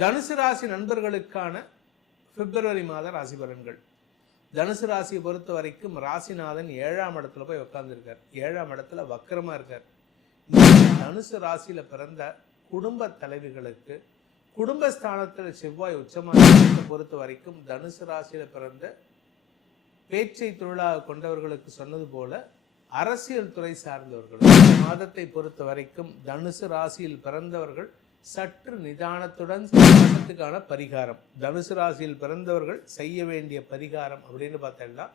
தனுசு ராசி நண்பர்களுக்கான பிப்ரவரி மாத ராசி பலன்கள். தனுசு ராசியை பொறுத்த வரைக்கும் ராசிநாதன் 7ஆம் இடத்துல போய் உட்கார்ந்துருக்கார். 7ஆம் இடத்துல வக்கரமா இருக்கார். தனுசு ராசியில பிறந்த குடும்ப தலைவிகளுக்கு குடும்பஸ்தானத்தில் செவ்வாய் உச்சமாக பொறுத்த வரைக்கும் தனுசு ராசியில பிறந்த பேச்சை தொழிலாக கொண்டவர்களுக்கு சொன்னது போல அரசியல் துறை சார்ந்தவர்கள் மாதத்தை பொறுத்த வரைக்கும் தனுசு ராசியில் பிறந்தவர்கள் சற்று நிதானத்துடன் மாதத்துக்கான பரிகாரம், தனுசு ராசியில் பிறந்தவர்கள் செய்ய வேண்டிய பரிகாரம் அப்படின்னு பார்த்தோம்னா,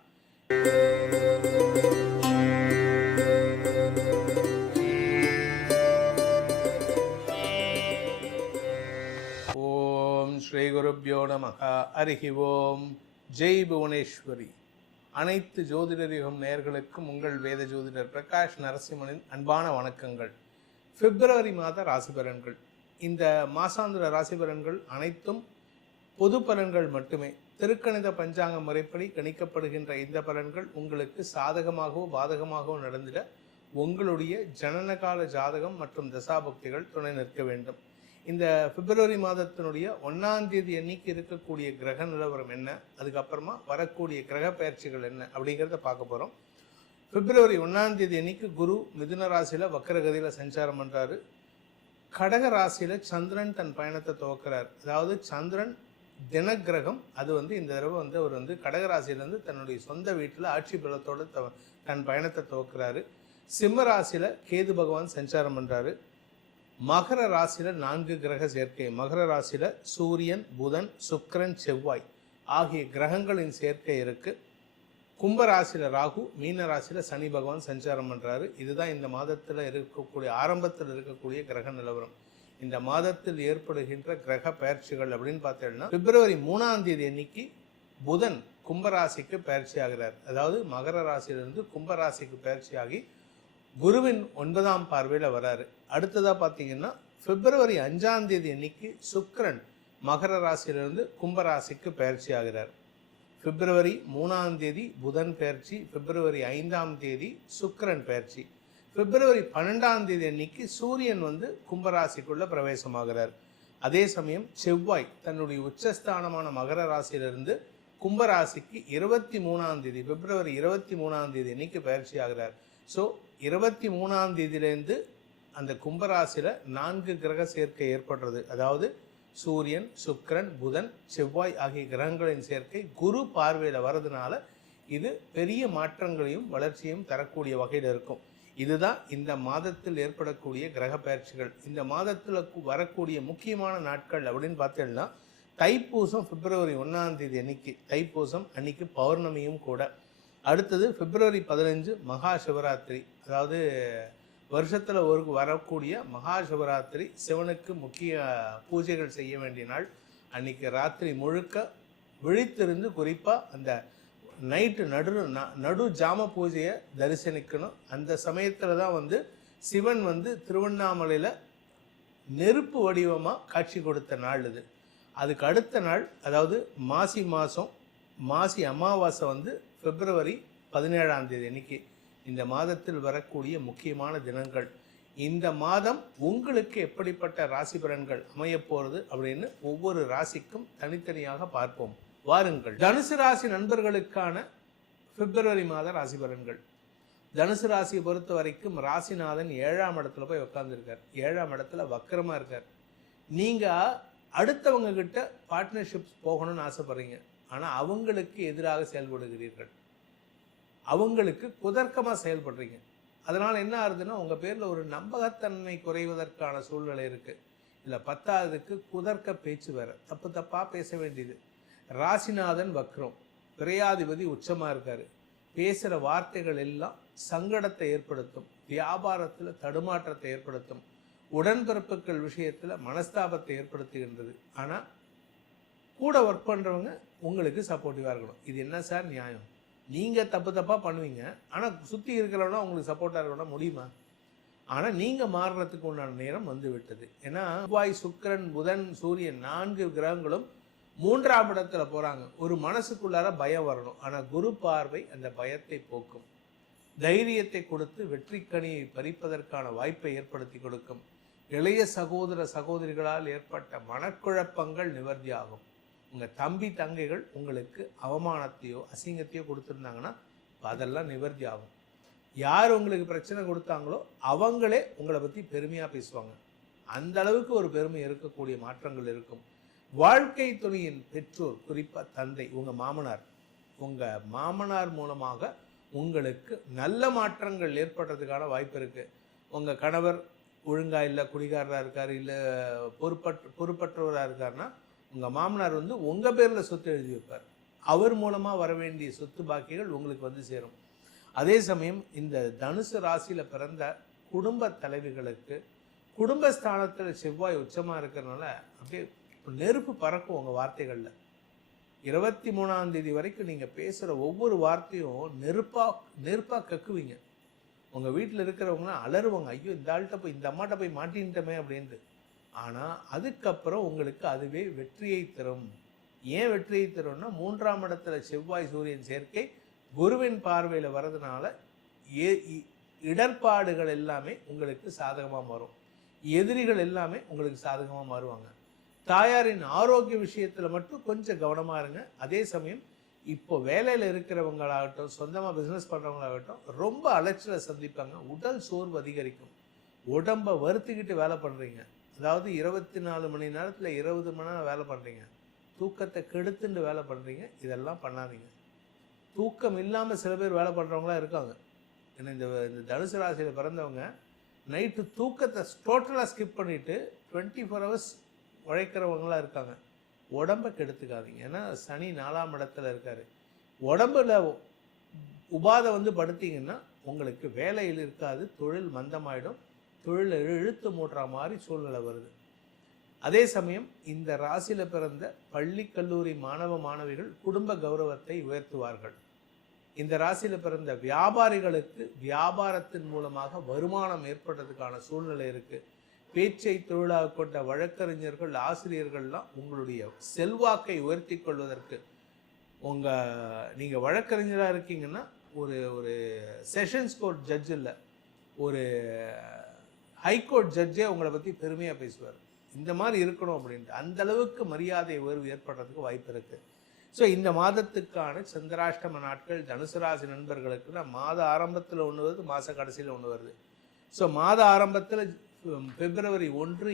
ஓம் ஸ்ரீ குருப்யோ நமஹ. ஹரிஹி ஓம். ஜெய் புவனேஸ்வரி. அனைத்து ஜோதிடரிகம் நேயர்களுக்கும் உங்கள் வேத ஜோதிடர் பிரகாஷ் நரசிம்மனின் அன்பான வணக்கங்கள். பிப்ரவரி மாத ராசி பலன்கள். இந்த மாசாந்திர ராசி பலன்கள் அனைத்தும் பொது பலன்கள் மட்டுமே. திருக்கணித பஞ்சாங்க முறைப்படி கணிக்கப்படுகின்ற இந்த பலன்கள் உங்களுக்கு சாதகமாகவோ பாதகமாகவோ நடந்திட உங்களுடைய ஜனனகால ஜாதகம் மற்றும் தசாபக்திகள் துணை நிற்க வேண்டும். இந்த பிப்ரவரி மாதத்தினுடைய 1ஆம் தேதி அன்னைக்கு இருக்கக்கூடிய கிரக நிலவரம் என்ன, அதுக்கப்புறமா வரக்கூடிய கிரக பயிற்சிகள் என்ன அப்படிங்கிறத பார்க்க போகிறோம். பிப்ரவரி 1ஆம் தேதி அன்னைக்கு குரு மிதுன ராசியில் வக்கரகதியில் சஞ்சாரம் பண்ணுறாரு. கடக ராசியில் சந்திரன் தன் பயணத்தை துவக்கிறார். அதாவது சந்திரன் தினக்கிரகம். அது இந்த தடவை அவர் கடகராசியிலேருந்து தன்னுடைய சொந்த வீட்டில் ஆட்சி பலத்தோடு தன் பயணத்தை துவக்கிறாரு. சிம்ம ராசியில் கேது பகவான் சஞ்சாரம் பண்ணுறாரு. மகர ராசியில் 4 கிரக சேர்க்கை. மகர ராசியில் சூரியன், புதன், சுக்கிரன், செவ்வாய் ஆகிய கிரகங்களின் சேர்க்கை இருக்குது. கும்பராசியில் ராகு, மீன ராசியில் சனி பகவான் சஞ்சாரம் பண்ணுறாரு. இதுதான் இந்த மாதத்தில் இருக்கக்கூடிய ஆரம்பத்தில் இருக்கக்கூடிய கிரக நிலவரம். இந்த மாதத்தில் ஏற்படுகின்ற கிரக பயிற்சிகள் அப்படின்னு பார்த்தீங்கன்னா, பிப்ரவரி 3ஆம் தேதி அன்னைக்கு புதன் கும்பராசிக்கு பயிற்சி ஆகிறார். அதாவது மகர ராசியிலிருந்து கும்பராசிக்கு பயிற்சியாகி குருவின் 9ஆம் பார்வையில் வராரு. அடுத்ததாக பார்த்தீங்கன்னா பிப்ரவரி 5ஆம் தேதி அன்னைக்கு சுக்கிரன் மகர ராசியிலிருந்து கும்பராசிக்கு பயிற்சி ஆகிறார். பிப்ரவரி 3ஆம் தேதி புதன் பயிற்சி. பிப்ரவரி 5ஆம் தேதி சுக்கிரன் பயிற்சி. பிப்ரவரி 12ஆம் தேதி அன்னைக்கு சூரியன் கும்பராசிக்குள்ள பிரவேசமாகிறார். அதே சமயம் செவ்வாய் தன்னுடைய உச்சஸ்தானமான மகர ராசியிலிருந்து கும்பராசிக்கு 23ஆம் தேதி பிப்ரவரி 23ஆம் தேதி அன்னைக்கு பயிற்சி ஆகிறார். ஸோ 23ஆம் தேதியிலேருந்து அந்த கும்பராசியில் 4 கிரக சேர்க்கை ஏற்படுறது. அதாவது சூரியன், சுக்கிரன், புதன், செவ்வாய் ஆகிய கிரகங்களின் சேர்க்கை குரு பார்வையில் வர்றதுனால இது பெரிய மாற்றங்களையும் வளர்ச்சியும் தரக்கூடிய வகையில் இருக்கும். இதுதான் இந்த மாதத்தில் ஏற்படக்கூடிய கிரக பயிற்சிகள். இந்த மாதத்தில் வரக்கூடிய முக்கியமான நாட்கள் அப்படின்னு பார்த்தீங்கன்னா, தைப்பூசம் பிப்ரவரி 1ஆம் தேதி அன்னைக்கு. தைப்பூசம் அன்னைக்கு பௌர்ணமியும் கூட. அடுத்தது பிப்ரவரி 15 மகா சிவராத்திரி. அதாவது வருஷத்தில் வரக்கூடிய மகா சிவராத்திரி. சிவனுக்கு முக்கிய பூஜைகள் செய்ய வேண்டிய நாள். அன்னைக்கு ராத்திரி முழுக்க விழித்திருந்து குறிப்பாக அந்த நைட்டு நடு ஜாம பூஜையை தரிசனிக்கணும். அந்த சமயத்தில் தான் சிவன் திருவண்ணாமலையில் நெருப்பு வடிவமாக காட்சி கொடுத்த நாள் இது. அதுக்கு அடுத்த நாள், அதாவது மாசி மாதம் மாசி அமாவாசை பிப்ரவரி 17ஆம் தேதி அன்னைக்கு. இந்த மாதத்தில் வரக்கூடிய முக்கியமான தினங்கள். இந்த மாதம் உங்களுக்கு எப்படிப்பட்ட ராசி பலன்கள் அமையப் போகிறது அப்படின்னு ஒவ்வொரு ராசிக்கும் தனித்தனியாக பார்ப்போம். வாருங்கள். தனுசு ராசி நண்பர்களுக்கான பிப்ரவரி மாத ராசி பலன்கள். தனுசு ராசியை பொறுத்த வரைக்கும் ராசிநாதன் 7ஆம் இடத்துல போய் உட்கார்ந்துருக்கார். 7ஆம் இடத்துல வக்கரமாக இருக்கார். நீங்கள் அடுத்தவங்க கிட்ட பார்ட்னர்ஷிப்ஸ் போகணும்னு ஆசைப்படுறீங்க. ஆனால் அவங்களுக்கு எதிராக செயல்படுகிறீர்கள். அவங்களுக்கு குதர்க்கமாக செயல்படுறீங்க. அதனால் என்ன ஆகுதுன்னா, உங்கள் பேரில் ஒரு நம்பகத்தன்மை குறைவதற்கான சூழ்நிலை இருக்குது. இல்லை, 10ஆவதுக்கு குதர்க்க பேச்சு வேறு. தப்பாக பேச வேண்டியது. ராசிநாதன் வக்ரம், விரையாதிபதி உச்சமாக இருக்கார். பேசுகிற வார்த்தைகள் எல்லாம் சங்கடத்தை ஏற்படுத்தும், வியாபாரத்தில் தடுமாற்றத்தை ஏற்படுத்தும், உடன்பிறப்புகள் விஷயத்தில் மனஸ்தாபத்தை ஏற்படுத்துகின்றது. ஆனால் கூட ஒர்க் பண்ணுறவங்க உங்களுக்கு சப்போர்ட்டிவாக இருக்கணும். இது என்ன சார் நியாயம்? நீங்கள் தப்பாக பண்ணுவீங்க, ஆனால் சுற்றி இருக்கிறவனா உங்களுக்கு சப்போர்ட்டாக இருக்கணும்னா முடியுமா? ஆனால் நீங்கள் மாறுறதுக்கு உண்டான நேரம் விட்டது. ஏன்னா செவ்வாய், சுக்கிரன், புதன், சூரியன் 4 கிரகங்களும் 3ஆம் இடத்துல போகிறாங்க. ஒரு மனசுக்குள்ளார பயம் வரணும். ஆனால் குரு பார்வை அந்த பயத்தை போக்கும். தைரியத்தை கொடுத்து வெற்றிக்கனியை பறிப்பதற்கான வாய்ப்பை ஏற்படுத்தி கொடுக்கும். இளைய சகோதர சகோதரிகளால் ஏற்பட்ட மனக்குழப்பங்கள் நிவர்த்தியாகும். உங்கள் தம்பி தங்கைகள் உங்களுக்கு அவமானத்தையோ அசிங்கத்தையோ கொடுத்துருந்தாங்கன்னா அதெல்லாம் நிவர்த்தி ஆகும். யார் உங்களுக்கு பிரச்சனை கொடுத்தாங்களோ அவங்களே உங்களை பற்றி பெருமையாக பேசுவாங்க. அந்த அளவுக்கு ஒரு பெருமை இருக்கக்கூடிய மாற்றங்கள் இருக்கும். வாழ்க்கை துணையின் பெற்றோர், குறிப்பாக தந்தை, உங்கள் மாமனார் மூலமாக உங்களுக்கு நல்ல மாற்றங்கள் ஏற்படுறதுக்கான வாய்ப்பு இருக்குது. உங்கள் கணவர் ஒழுங்காக இல்லை, குடிகாரராக இருக்கார், இல்லை பொறுப்பற்றவராக இருக்காருன்னா உங்கள் மாமனார் உங்கள் பேரில் சொத்து எழுதி வைப்பார். அவர் மூலமாக வர வேண்டிய சொத்து பாக்கிகள் உங்களுக்கு வந்து சேரும். அதே சமயம் இந்த தனுசு ராசியில் பிறந்த குடும்ப தலைவிகளுக்கு குடும்பஸ்தானத்தில் செவ்வாய் உச்சமாக இருக்கிறதுனால அப்படியே நெருப்பு பறக்கும் உங்கள் வார்த்தைகளில். 23ஆம் தேதி வரைக்கும் நீங்கள் பேசுகிற ஒவ்வொரு வார்த்தையும் நெருப்பாக கக்குவீங்க. உங்கள் வீட்டில் இருக்கிறவங்களாம் அலறுவாங்க, ஐயோ இந்த ஆள்கிட்ட போய் இந்த அம்மாட்ட போய் மாட்டின்ட்டோமே அப்படின்ட்டு. ஆனால் அதுக்கப்புறம் உங்களுக்கு அதுவே வெற்றியை தரும். ஏன் வெற்றியை தரும்னா 3ஆம் இடத்துல செவ்வாய் சூரியன் சேர்க்கை குருவின் பார்வையில் வர்றதுனால இடர்பாடுகள் எல்லாமே உங்களுக்கு சாதகமாக வரும். எதிரிகள் எல்லாமே உங்களுக்கு சாதகமாக மாறுவாங்க. தாயாரின் ஆரோக்கிய விஷயத்தில் மட்டும் கொஞ்சம் கவனமாக இருங்க. அதே சமயம் இப்போ வேலையில் இருக்கிறவங்களாகட்டும், சொந்தமாக பிஸ்னஸ் பண்ணுறவங்களாகட்டும் ரொம்ப அலைச்சலை சந்திப்பாங்க. உடல் சோர்வு அதிகரிக்கும். உடம்பை வருத்திக்கிட்டு வேலை பண்ணுறீங்க. அதாவது 24 மணி நேரத்தில் 20 மணி நேரம் வேலை பண்ணுறீங்க. தூக்கத்தை கெடுத்துட்டு வேலை பண்ணுறீங்க. இதெல்லாம் பண்ணாதீங்க. தூக்கம் இல்லாமல் சில பேர் வேலை பண்ணுறவங்களாம் இருக்காங்க. ஏன்னா இந்த தனுசு ராசியில் பிறந்தவங்க நைட்டு தூக்கத்தை டோட்டலாக ஸ்கிப் பண்ணிவிட்டு 24 ஹவர்ஸ் உழைக்கிறவங்களாம் இருக்காங்க. உடம்பை கெடுத்துக்காதீங்க. ஏன்னா சனி 4ஆம் இடத்துல இருக்கார். உடம்புல உபாதை படுத்திங்கன்னா உங்களுக்கு வேலையில் இருக்காது, தொழில் மந்தமாயிடும், தொழில் இழுத்து மூட்டுற மாதிரி சூழ்நிலை வருது. அதே சமயம் இந்த ராசியில் பிறந்த பள்ளி கல்லூரி மாணவிகள் குடும்ப கௌரவத்தை உயர்த்துவார்கள். இந்த ராசியில் பிறந்த வியாபாரிகளுக்கு வியாபாரத்தின் மூலமாக வருமானம் ஏற்படுறதுக்கான சூழ்நிலை இருக்குது. பேச்சை தொழிலாக கொண்ட வழக்கறிஞர்கள், ஆசிரியர்கள்லாம் உங்களுடைய செல்வாக்கை உயர்த்தி கொள்வதற்கு நீங்கள் வழக்கறிஞராக இருக்கீங்கன்னா ஒரு செஷன்ஸ் கோர்ட் ஜட்ஜ் இல்லை, ஒரு ஹைகோர்ட் ஜட்ஜே உங்களை பற்றி பெருமையாக பேசுவார். இந்த மாதிரி இருக்கணும் அப்படின்ட்டு அந்தளவுக்கு மரியாதை உயர்வு ஏற்படுறதுக்கு வாய்ப்பு இருக்குது. ஸோ இந்த மாதத்துக்கான சந்திராஷ்டம நாட்கள் தனுசு ராசி நண்பர்களுக்குன்னா மாத ஆரம்பத்தில் ஒன்று வருது, மாத கடைசியில் ஒன்று வருது. ஸோ மாத ஆரம்பத்தில் பிப்ரவரி 1,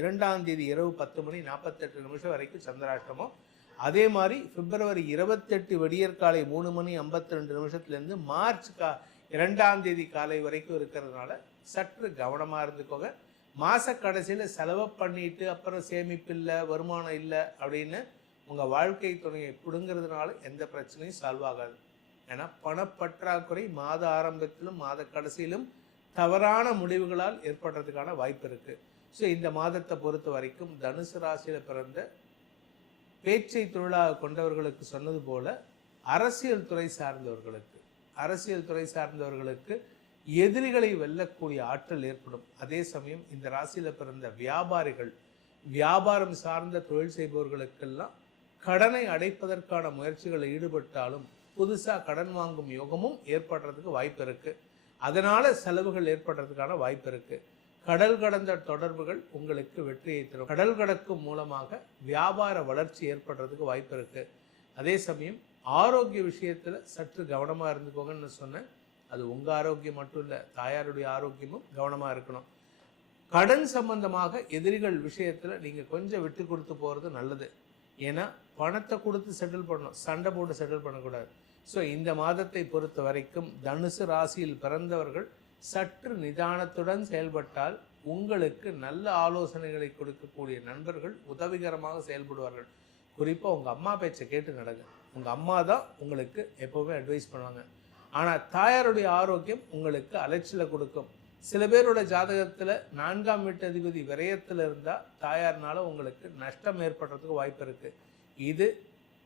2ஆம் தேதி இரவு 10:48 வரைக்கும் சந்திராஷ்டமம். அதே மாதிரி பிப்ரவரி 28 விடியற்காலை 3:52 மார்ச் 2ஆம் தேதி காலை வரைக்கும் இருக்கிறதுனால சற்று கவனமாக இருந்துக்கோங்க. மாத கடைசியில் செலவு பண்ணிட்டு அப்புறம் சேமிப்பில்லை, வருமானம் இல்லை அப்படின்னு உங்கள் வாழ்க்கை துணையை பிடுங்கிறதுனால எந்த பிரச்சனையும் சால்வ் ஆகாது. ஏன்னா பணப்பற்றாக்குறை மாத ஆரம்பத்திலும் மாத கடைசியிலும் தவறான முடிவுகளால் ஏற்படுறதுக்கான வாய்ப்பு இருக்குது. ஸோ இந்த மாதத்தை பொறுத்த வரைக்கும் தனுசு ராசியில் பிறந்த பேச்சை தொழிலாக கொண்டவர்களுக்கு சொன்னது போல் அரசியல் துறை சார்ந்தவர்களுக்கு எதிரிகளை வெல்லக்கூடிய ஆற்றல் ஏற்படும். அதே சமயம் இந்த ராசியில் பிறந்த வியாபாரிகள், வியாபாரம் சார்ந்த தொழில் செய்பவர்களுக்கெல்லாம் கடனை அடைப்பதற்கான முயற்சிகளில் ஈடுபட்டாலும் புதுசாக கடன் வாங்கும் யோகமும் ஏற்படுறதுக்கு வாய்ப்பு இருக்குது. அதனால் செலவுகள் ஏற்படுறதுக்கான வாய்ப்பு இருக்குது. கடல் கடந்த தொடர்புகள் உங்களுக்கு வெற்றியை தரும். கடல் கடக்கும் மூலமாக வியாபார வளர்ச்சி ஏற்படுறதுக்கு வாய்ப்பு இருக்குது. அதே சமயம் ஆரோக்கிய விஷயத்தில் சற்று கவனமாக இருந்துக்கோங்கன்னு சொன்னேன். அது உங்கள் ஆரோக்கியம் மட்டும் இல்லை, தாயாருடைய ஆரோக்கியமும் கவனமாக இருக்கணும். கடன் சம்பந்தமாக எதிரிகள் விஷயத்தில் நீங்கள் கொஞ்சம் விட்டு கொடுத்து போகிறது நல்லது. ஏன்னா பணத்தை கொடுத்து செட்டில் பண்ணணும், சண்டை போட்டு செட்டில் பண்ணக்கூடாது. ஸோ இந்த மாதத்தை பொறுத்த வரைக்கும் தனுசு ராசியில் பிறந்தவர்கள் சற்று நிதானத்துடன் செயல்பட்டால் உங்களுக்கு நல்ல ஆலோசனைகளை கொடுக்கக்கூடிய நண்பர்கள் உதவிகரமாக செயல்படுவார்கள். குறிப்பாக உங்கள் அம்மா பேச்சை கேட்டு நடங்க. உங்கள் அம்மா தான் உங்களுக்கு எப்போவுமே அட்வைஸ் பண்ணுவாங்க. ஆனால் தாயாருடைய ஆரோக்கியம் உங்களுக்கு அலைச்சலை கொடுக்கும். சில பேரோட ஜாதகத்தில் 4ஆம் வீட்டு அதிபதி விரயத்தில் இருந்தால் தாயார்னால உங்களுக்கு நஷ்டம் ஏற்படுறதுக்கு வாய்ப்பு இருக்குது. இது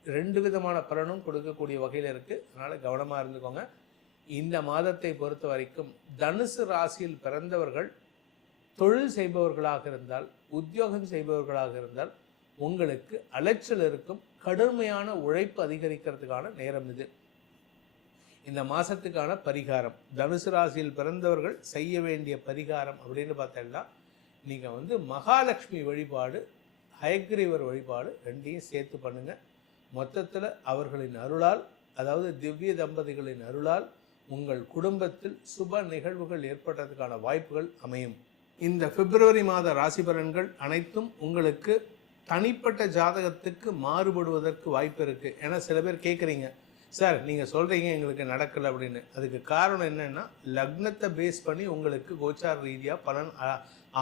2 விதமான பலனும் கொடுக்கக்கூடிய வகையில் இருக்குது. அதனால் கவனமாக இருந்துக்கோங்க. இந்த மாதத்தை பொறுத்த வரைக்கும் தனுசு ராசியில் பிறந்தவர்கள் தொழில் செய்பவர்களாக இருந்தால், உத்தியோகம் செய்பவர்களாக இருந்தால் உங்களுக்கு அலைச்சல் இருக்கும். கடுமையான உழைப்பு அதிகரிக்கிறதுக்கான நேரம் இது. இந்த மாதத்துக்கான பரிகாரம், தனுசு ராசியில் பிறந்தவர்கள் செய்ய வேண்டிய பரிகாரம் அப்படின்னு பார்த்தோம்னா, நீங்கள் வந்து மகாலட்சுமி வழிபாடு, ஹயக்ரீவர் வழிபாடு ரெண்டையும் சேர்த்து பண்ணுங்கள். மொத்தத்தில் அவர்களின் அருளால், அதாவது திவ்ய தம்பதிகளின் அருளால் உங்கள் குடும்பத்தில் சுப நிகழ்வுகள் ஏற்படுறதுக்கான வாய்ப்புகள் அமையும். இந்த பிப்ரவரி மாத ராசி பலன்கள் அனைத்தும் உங்களுக்கு தனிப்பட்ட ஜாதகத்துக்கு மாறுபடுவதற்கு வாய்ப்பு இருக்குது. ஏன்னா சில பேர் கேட்குறீங்க, சார் நீங்கள் சொல்கிறீங்க எங்களுக்கு நடக்கலை அப்படின்னு. அதுக்கு காரணம் என்னென்னா, லக்னத்தை பேஸ் பண்ணி உங்களுக்கு கோச்சார ரீதியாக பலன்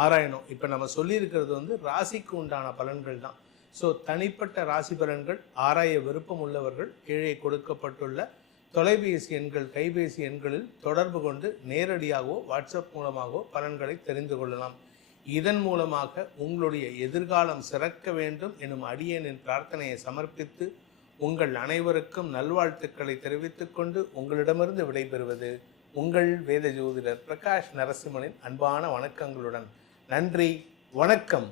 ஆராயணும். இப்போ நம்ம சொல்லியிருக்கிறது வந்து ராசிக்கு உண்டான பலன்கள் தான். ஸோ தனிப்பட்ட ராசி பலன்கள் ஆராய விருப்பம் உள்ளவர்கள் கீழே கொடுக்கப்பட்டுள்ள தொலைபேசி எண்கள், கைபேசி எண்களில் தொடர்பு கொண்டு நேரடியாகவோ வாட்ஸ்அப் மூலமாகவோ பலன்களை தெரிந்து கொள்ளலாம். இதன் மூலமாக உங்களுடைய எதிர்காலம் சிறக்க வேண்டும் எனும் அடியேனின் பிரார்த்தனையை சமர்ப்பித்து உங்கள் அனைவருக்கும் நல்வாழ்த்துக்களை தெரிவித்துக் கொண்டு உங்களிடமிருந்து விடைபெறுவது உங்கள் வேத ஜோதிடர் பிரகாஷ் நரசிம்மனின் அன்பான வணக்கங்களுடன். நன்றி, வணக்கம்.